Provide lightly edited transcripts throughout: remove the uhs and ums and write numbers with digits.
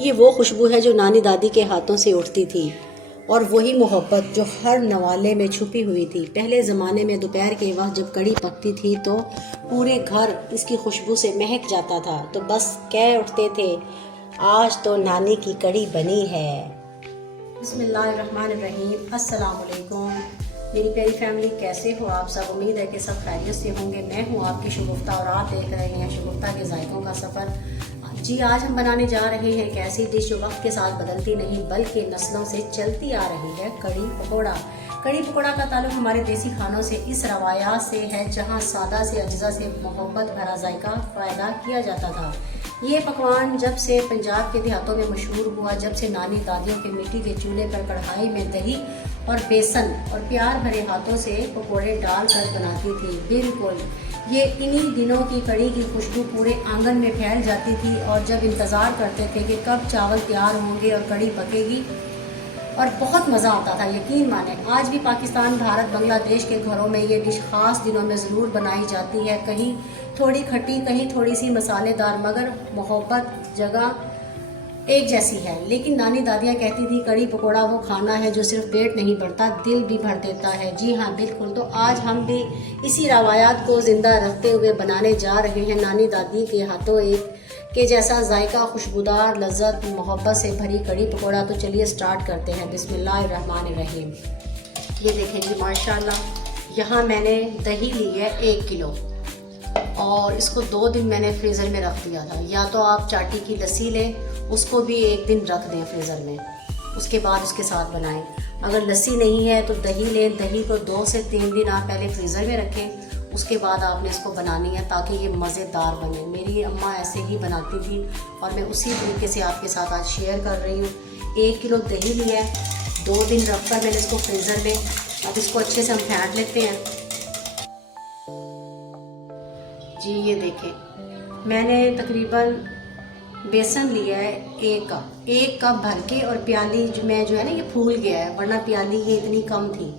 ये वो खुशबू है जो नानी दादी के हाथों से उठती थी, और वही मोहब्बत जो हर नवाले में छुपी हुई थी। पहले ज़माने में दोपहर के वक्त जब कढ़ी पकती थी तो पूरे घर इसकी खुशबू से महक जाता था, तो बस कह उठते थे, आज तो नानी की कढ़ी बनी है। बिस्मिल्लाहिर्रहमानिर्रहीम। अस्सलाम वालेकुम मेरी प्यारी फैमिली, कैसे हो आप सब? उम्मीद है कि सब खैरियत से होंगे। मैं हूँ आपकी शगुफ्ता और आप देख रहे हैं शगुफ्ता के जायकों का सफ़र। जी, आज हम बनाने जा रहे हैं एक ऐसी डिश जो वक्त के साथ बदलती नहीं बल्कि नस्लों से चलती आ रही है, कढ़ी पकौड़ा। कढ़ी पकौड़ा का ताल्लुक हमारे देसी खानों से, इस रवायात से है जहाँ सादा से अज्जा से मोहब्बत भरा जायका पैदा किया जाता था। ये पकवान जब से पंजाब के देहातों में मशहूर हुआ, जब से नानी दादियों के मिट्टी के चूल्हे पर कढ़ाई में दही और बेसन और प्यार भरे हाथों से पकौड़े डालकर बनाती थी। बिल्कुल ये इन्हीं दिनों की कढ़ी की खुशबू पूरे आंगन में फैल जाती थी, और जब इंतज़ार करते थे कि कब चावल तैयार होंगे और कढ़ी पकेगी, और बहुत मज़ा आता था। यकीन माने आज भी पाकिस्तान, भारत, बांग्लादेश के घरों में ये डिश ख़ास दिनों में ज़रूर बनाई जाती है। कहीं थोड़ी खट्टी, कहीं थोड़ी सी मसालेदार, मगर मोहब्बत जगह एक जैसी है। लेकिन नानी दादियाँ कहती थी कढ़ी पकौड़ा वो खाना है जो सिर्फ पेट नहीं भरता, दिल भी भर देता है। जी हाँ, बिल्कुल। तो आज हम भी इसी रवायात को ज़िंदा रखते हुए बनाने जा रहे हैं नानी दादी के हाथों एक के जैसा जायका, खुशबूदार, लज्जत, मोहब्बत से भरी कढ़ी पकौड़ा। तो चलिए स्टार्ट करते हैं। बिस्मिल्लाहिर्रहमानिर्रहीम। ये देखें जी, माशाल्लाह यहाँ मैंने दही ली है 1 किलो, और इसको 2 दिन मैंने फ्रीज़र में रख दिया था। या तो आप चाटी की लस्सी लें, उसको भी 1 दिन रख दें फ्रीज़र में, उसके बाद उसके साथ बनाएं। अगर लस्सी नहीं है तो दही लें, दही को 2 से 3 दिन आप पहले फ्रीज़र में रखें, उसके बाद आपने इसको बनानी है ताकि ये मज़ेदार बने। मेरी अम्मा ऐसे ही बनाती थी और मैं उसी तरीके से आपके साथ आज शेयर कर रही हूँ। 1 किलो दही लिया है, 2 दिन रख कर मैंने इसको फ्रीज़र में। अब इसको अच्छे से हम फेंट लेते हैं। जी ये देखें, मैंने तकरीबन बेसन लिया है 1 कप भर के, और प्याली जो है ना, ये फूल गया है, वरना प्याली ये इतनी कम थी।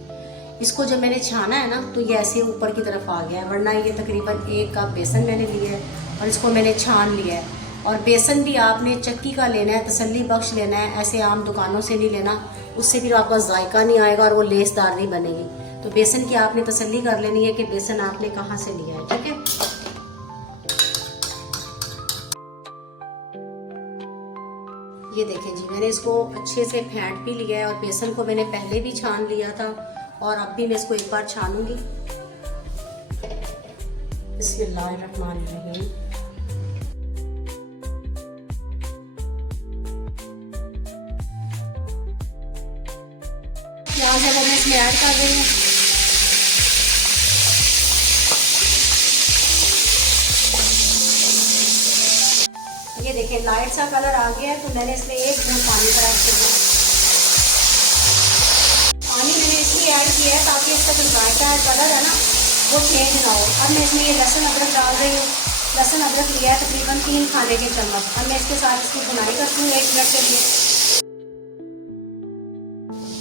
इसको जब मैंने छाना है ना तो ये ऐसे ऊपर की तरफ आ गया है, वरना ये तकरीबन 1 कप बेसन मैंने लिया है और इसको मैंने छान लिया है। और बेसन भी आपने चक्की का लेना है, तसल्ली बख्श लेना है, ऐसे आम दुकानों से नहीं लेना, उससे फिर आपका जायका नहीं आएगा और वो लेसदार नहीं बनेगी। तो बेसन की आपने तसल्ली कर लेनी है कि बेसन आपने कहाँ से लिया है, ठीक है। ये देखें जी, मैंने इसको अच्छे से फेंट भी लिया है, और बेसन को मैंने पहले भी छान लिया था और अब भी मैं इसको एक बार छानूंगी। बिस्मिल्लाहिर्रहमानिर्रहीम। प्याज है वो मैं इसमें ऐड कर रही हूँ। ये देखें लाइट सा कलर आ गया है, तो मैंने इसमें 1 बूंद पानी का ऐड किया। पानी मैंने इसलिए ऐड किया है ताकि इसका जो जायका कलर है ना वो चेंज ना हो। अब मैं इसमें ये लहसुन अदरक डाल रही हूँ। लहसुन अदरक लिया है तकरीबन 3 खाने के चम्मच। अब मैं इसके साथ इसकी भुनाई करती हूँ 1 मिनट के लिए।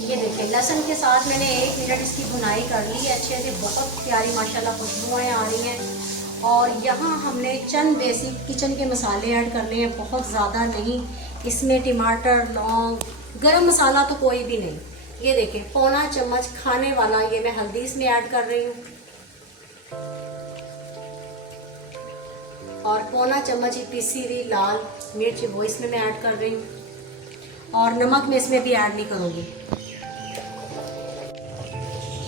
ये देखें, लहसुन के साथ मैंने 1 मिनट इसकी भुनाई कर ली है अच्छे से। बहुत प्यारी माशाल्लाह खुशबुएं आ रही हैं। और यहाँ हमने चंद बेसिक किचन के मसाले ऐड करने हैं, बहुत ज़्यादा नहीं। इसमें टमाटर, लौंग, गरम मसाला तो कोई भी नहीं। ये देखें, पौना चम्मच खाने वाला ये मैं हल्दी इसमें ऐड कर रही हूँ, और पौना चम्मच ही पिसी हुई लाल मिर्च वो इसमें मैं ऐड कर रही हूँ, और नमक मैं इसमें भी ऐड नहीं करूँगी।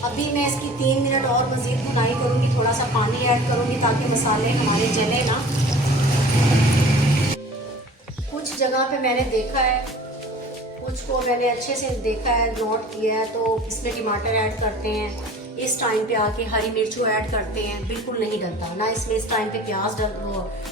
अभी मैं इसकी 3 मिनट और मज़ीद भुनाई करूँगी, थोड़ा सा पानी ऐड करूँगी ताकि मसाले हमारे जले ना। कुछ जगह पे मैंने देखा है, कुछ को मैंने अच्छे से देखा है, नोट किया है, तो इसमें टमाटर ऐड करते हैं, इस टाइम पे आके हरी मिर्चों ऐड करते हैं, बिल्कुल नहीं डलता ना इसमें। इस टाइम पे प्याज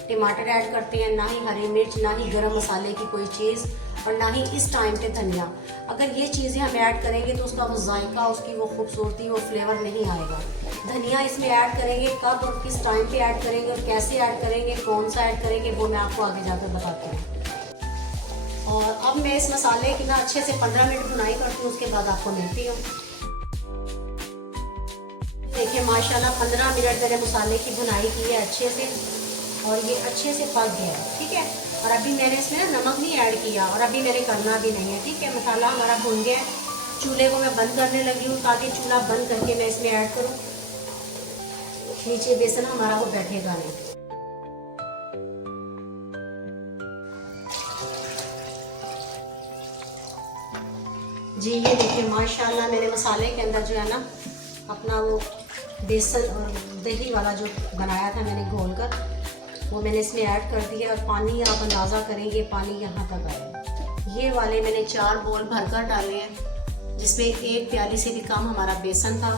टमाटर ऐड करते हैं, ना ही हरी मिर्च, ना ही गरम मसाले की कोई चीज़, और ना ही इस टाइम पे धनिया। अगर ये चीज़ें हम ऐड करेंगे तो उसका वो जायका, उसकी वो खूबसूरती, वो फ्लेवर नहीं आएगा। धनिया इसमें ऐड करेंगे कब और किस टाइम पे ऐड करेंगे और कैसे ऐड करेंगे, कौन सा ऐड करेंगे, वो मैं आपको आगे जाकर बताती हूँ। और अब मैं इस मसाले की ना अच्छे से 15 मिनट भुनाई करती हूँ, उसके बाद आपको मिलती हूँ। देखिए माशाल्लाह 15 मिनट मैंने मसाले की भुनाई की है अच्छे से, और ये अच्छे से पक गया है, ठीक है। और अभी मैंने इसमें नमक नहीं ऐड किया और अभी मैंने करना भी नहीं है। ठीक है, मसाला हमारा भुन गया है। चूल्हे को मैं बंद करने लगी हूँ ताकि चूल्हा बंद करके मैं इसमें ऐड करूँ। नीचे बेसन हमारा वो बैठेगा नहीं। जी ये देखिए माशाल्लाह मैंने मसाले के अंदर जो है ना अपना वो बेसन और दही वाला जो बनाया था मैंने घोल कर, वो मैंने इसमें ऐड कर दिया। और पानी आप अंदाज़ा करेंगे, पानी यहाँ तक आया। ये वाले मैंने 4 बोल भरकर डाले हैं, जिसमें 1 प्याली से भी कम हमारा बेसन था।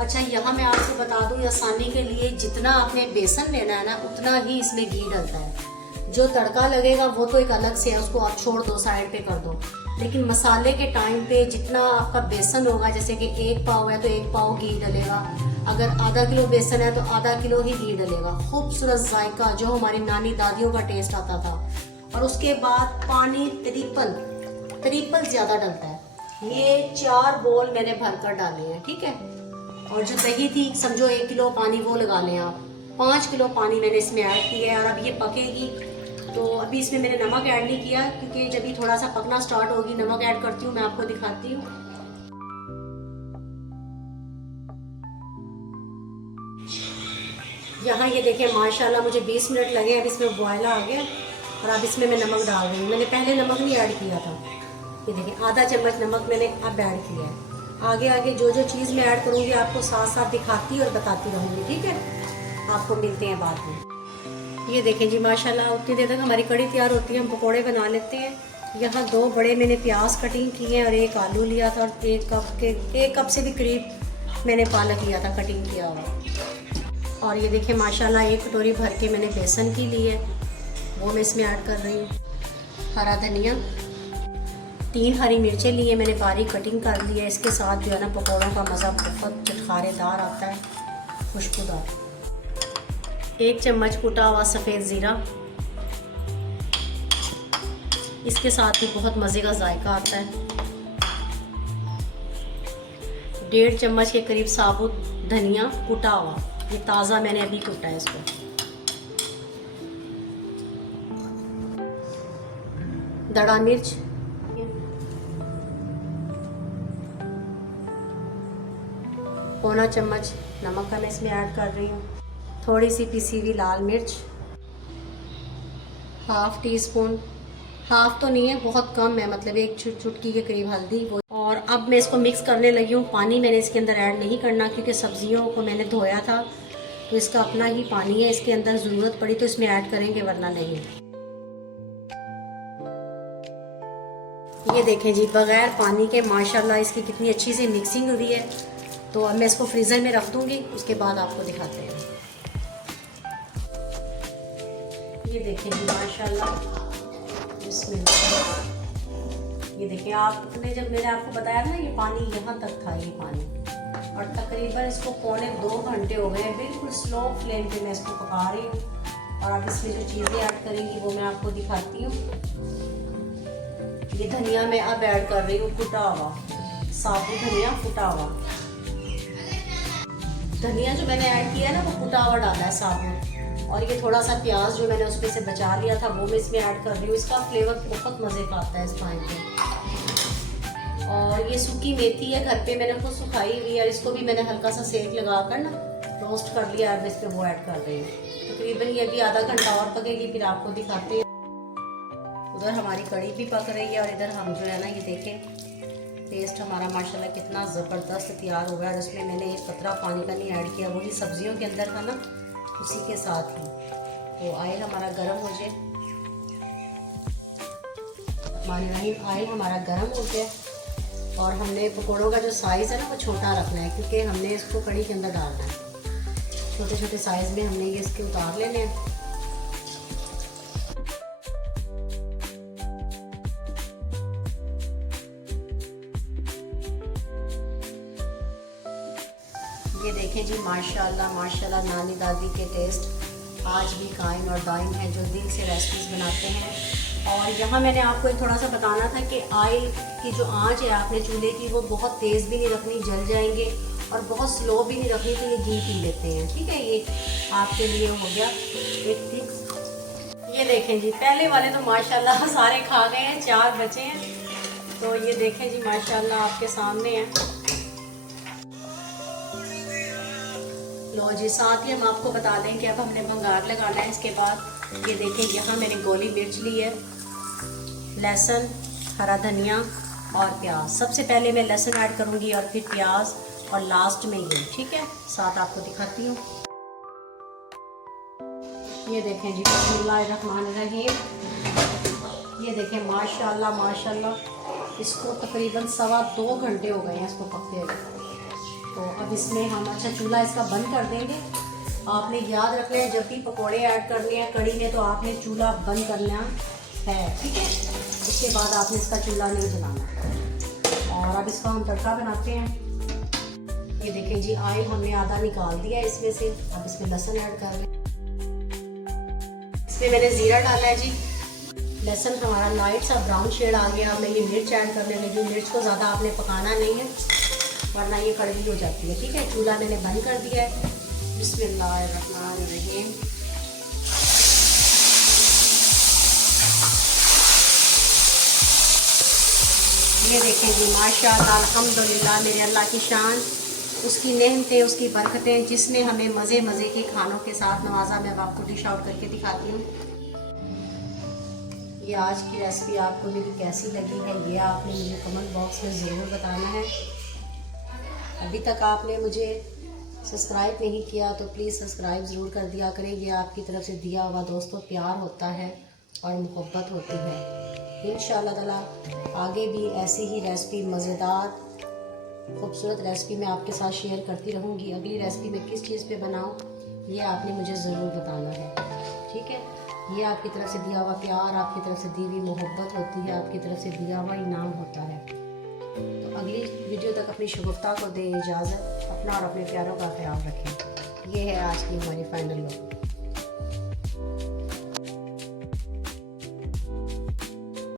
अच्छा, यहाँ मैं आपको बता दूँ आसानी के लिए, जितना आपने बेसन लेना है ना उतना ही इसमें घी डलता है। जो तड़का लगेगा वो तो एक अलग से है, उसको आप छोड़ दो, साइड पे कर दो। लेकिन मसाले के टाइम पे जितना आपका बेसन होगा, जैसे कि 1 पाव है तो 1 पाव घी डलेगा, अगर आधा किलो बेसन है तो आधा किलो ही घी डलेगा। खूबसूरत जायका जो हमारी नानी दादियों का टेस्ट आता था। और उसके बाद पानी ट्रिपल ज़्यादा डलता है। ये 4 बोल मैंने भरकर डाले हैं। ठीक है, और जो दही थी समझो 1 किलो पानी वो लगा लें आप। 5 किलो पानी मैंने इसमें ऐड किया है। और अब ये पकेगी तो अभी इसमें मैंने नमक ऐड नहीं किया, क्योंकि जब ये थोड़ा सा पकना स्टार्ट होगी नमक ऐड करती हूँ, मैं आपको दिखाती हूँ। यहाँ ये देखें माशाल्लाह मुझे 20 मिनट लगे, अब इसमें बॉयल आ गया। और अब इसमें मैं नमक डाल रही हूँ। मैंने पहले नमक नहीं ऐड किया था। ये देखें आधा चम्मच नमक मैंने अब ऐड किया है। आगे आगे जो जो चीज़ मैं ऐड करूँगी आपको साथ साथ दिखाती और बताती रहूँगी। ठीक है, आपको मिलते हैं बाद में। ये देखें जी माशाल्लाह उतनी देर तक हमारी कड़ी तैयार होती है, हम पकोड़े बना लेते हैं। यहाँ 2 बड़े मैंने प्याज कटिंग किए हैं और 1 आलू लिया था, और 1 कप से भी करीब मैंने पालक लिया था कटिंग किया हुआ। और ये देखें माशाल्लाह 1 कटोरी भर के मैंने बेसन की ली है, वो मैं इसमें ऐड कर रही हूँ। हरा धनिया, 3 हरी मिर्चें ली है मैंने, बारीक कटिंग कर ली है। इसके साथ जो है ना पकौड़ों का मज़ा बहुत चटखारेदार आता है, खुशबूदार। 1 चम्मच कुटा हुआ सफ़ेद ज़ीरा, इसके साथ भी बहुत मज़े का जायका आता है। 1.5 चम्मच के करीब साबुत धनिया कुटा हुआ, ये ताज़ा मैंने अभी कुटा है इसको। दड़ा मिर्च, पौना चम्मच नमक का मैं इसमें ऐड कर रही हूँ। थोड़ी सी पिसी हुई लाल मिर्च, 1/2 टीस्पून, हाफ तो नहीं है बहुत कम है, मतलब 1 चुटकी के करीब हल्दी। वो और अब मैं इसको मिक्स करने लगी हूँ। पानी मैंने इसके अंदर ऐड नहीं करना, क्योंकि सब्जियों को मैंने धोया था तो इसका अपना ही पानी है। इसके अंदर ज़रूरत पड़ी तो इसमें ऐड करेंगे, वरना नहीं। ये देखें जी बग़ैर पानी के माशाल्लाह इसकी कितनी अच्छी से मिक्सिंग हुई है। तो अब मैं इसको फ्रीज़र में रख दूँगी, उसके बाद आपको दिखाते हैं। ये देखें जी माशाल्लाह, इसमें ये देखें आपने, जब मैंने आपको बताया ना ये पानी यहाँ तक था ये पानी, और तकरीबन इसको 1.25 घंटे हो गए। बिल्कुल स्लो फ्लेम पे मैं इसको पका रही हूँ। और अब इसमें जो चीज़ें ऐड करेंगी वो मैं आपको दिखाती हूँ। ये धनिया मैं अब ऐड कर रही हूँ कुटा हुआ, साबुत धनिया कुटा हुआ। धनिया जो मैंने ऐड किया है ना वो कुटा हुआ डाला है साबुत। और ये थोड़ा सा प्याज जो मैंने उसमें से बचा लिया था वो मैं इसमें ऐड कर रही हूँ। इसका फ्लेवर बहुत मज़े का आता है इस टाइम पे। और ये सूखी मेथी है, घर पे मैंने खुद सुखाई हुई है, इसको भी मैंने हल्का सा सेक लगा कर ना रोस्ट कर लिया है। मैं इस पर वो ऐड कर रही हूँ। तकरीबन ये अभी आधा घंटा और पकेगी, फिर आपको दिखाते हैं। उधर हमारी कड़ी भी पक रही है और इधर हम जो है ना ये देखें पेस्ट हमारा माशाल्लाह कितना ज़बरदस्त तैयार हो गया। और उसमें मैंने 1 कतरा पानी का नहीं ऐड किया, वही सब्जियों के अंदर था ना उसी के साथ ही। तो ऑयल हमारा गर्म हो जाए, ऑयल हमारा गर्म हो गया। और हमने पकौड़ों का जो साइज़ है ना वो छोटा रखना है, क्योंकि हमने इसको कड़ी के अंदर डालना है। छोटे छोटे साइज़ में हमने ये इसके उतार लेने हैं। ये देखें जी माशाल्लाह माशाल्लाह नानी दादी के टेस्ट आज भी कायम और दायम है, जो दिल से रेसिपीज़ बनाते हैं। और यहाँ मैंने आपको एक थोड़ा सा बताना था कि ऑयल की जो आंच है आपने चूल्हे की वो बहुत तेज़ भी नहीं रखनी, जल जाएंगे, और बहुत स्लो भी नहीं रखनी, तो ये घी पी लेते हैं। ठीक है, ये आपके लिए हो गया एक टिप्स। ये देखें जी, पहले वाले तो माशाल्लाह सारे खा गए हैं, 4 बचे हैं। तो ये देखें जी माशाल्लाह आपके सामने है। लो जी, साथ ही हम आपको बता दें कि अब हमने भंगार लगाना है। इसके बाद ये देखें, यहाँ मैंने गोली मिर्च ली है, लहसुन, हरा धनिया और प्याज। सबसे पहले मैं लहसुन ऐड करूँगी और फिर प्याज और लास्ट में ये, ठीक है। साथ आपको दिखाती हूँ। ये देखें जी, बिस्मिल्लाहिर्रहमानिर्रहीम। ये देखें माशाल्लाह माशाल्लाह, इसको तकरीबन 2.25 घंटे हो गए हैं इसको पकते हुए। तो अब इसमें हम अच्छा चूल्हा इसका बंद कर देंगे। आपने याद रखना है जब भी पकोड़े ऐड करने हैं कढ़ी में तो आपने चूल्हा बंद करना है, ठीक है। इसके बाद आपने इसका चूल्हा नहीं जलाना। और अब इसका हम तड़का बनाते हैं। ये देखें जी, ऑयल हमने आधा निकाल दिया है इसमें से। अब इसमें लहसुन ऐड कर लें। इसमें मैंने ज़ीरा डाला है जी। लहसुन हमारा लाइट सा ब्राउन शेड आ गया। मैं ये मिर्च ऐड करने लगी। मिर्च को ज़्यादा आपने पकाना नहीं है वरना ये कड़वी हो जाती है, ठीक है। चूल्हा मैंने बंद कर दिया है। बिस्मिल्लाहिर्रहमानिर्रहीम। ये देखें जी माशाअल्लाह अल्हम्दुलिल्लाह, मेरे अल्लाह की शान, उसकी नेमतें, उसकी बरकतें, जिसने हमें मज़े मज़े के खानों के साथ नवाजा। मैं अब आपको डिश आउट करके दिखाती हूँ। ये आज की रेसिपी आपको मेरी कैसी लगी है ये आपने मुझे कमेंट बॉक्स में ज़रूर बताना है। अभी तक आपने मुझे सब्सक्राइब नहीं किया तो प्लीज़ सब्सक्राइब ज़रूर कर दिया करें। ये आपकी तरफ से दिया हुआ दोस्तों प्यार होता है और मोहब्बत होती है। इंशाअल्लाह ताला आगे भी ऐसी ही रेसिपी, मज़ेदार खूबसूरत रेसिपी मैं आपके साथ शेयर करती रहूँगी। अगली रेसिपी मैं किस चीज़ पे बनाऊँ ये आपने मुझे ज़रूर बताना है, ठीक है। ये आपकी तरफ से दिया हुआ प्यार, आपकी तरफ से दी हुई मोहब्बत होती है, आपकी तरफ से दिया हुआ इनाम होता है। तो अगली वीडियो तक अपनी शगुफ्ता को दें इजाज़त। अपना और अपने प्यारों का ख्याल रखें। ये है आज की हमारी फाइनल लुक।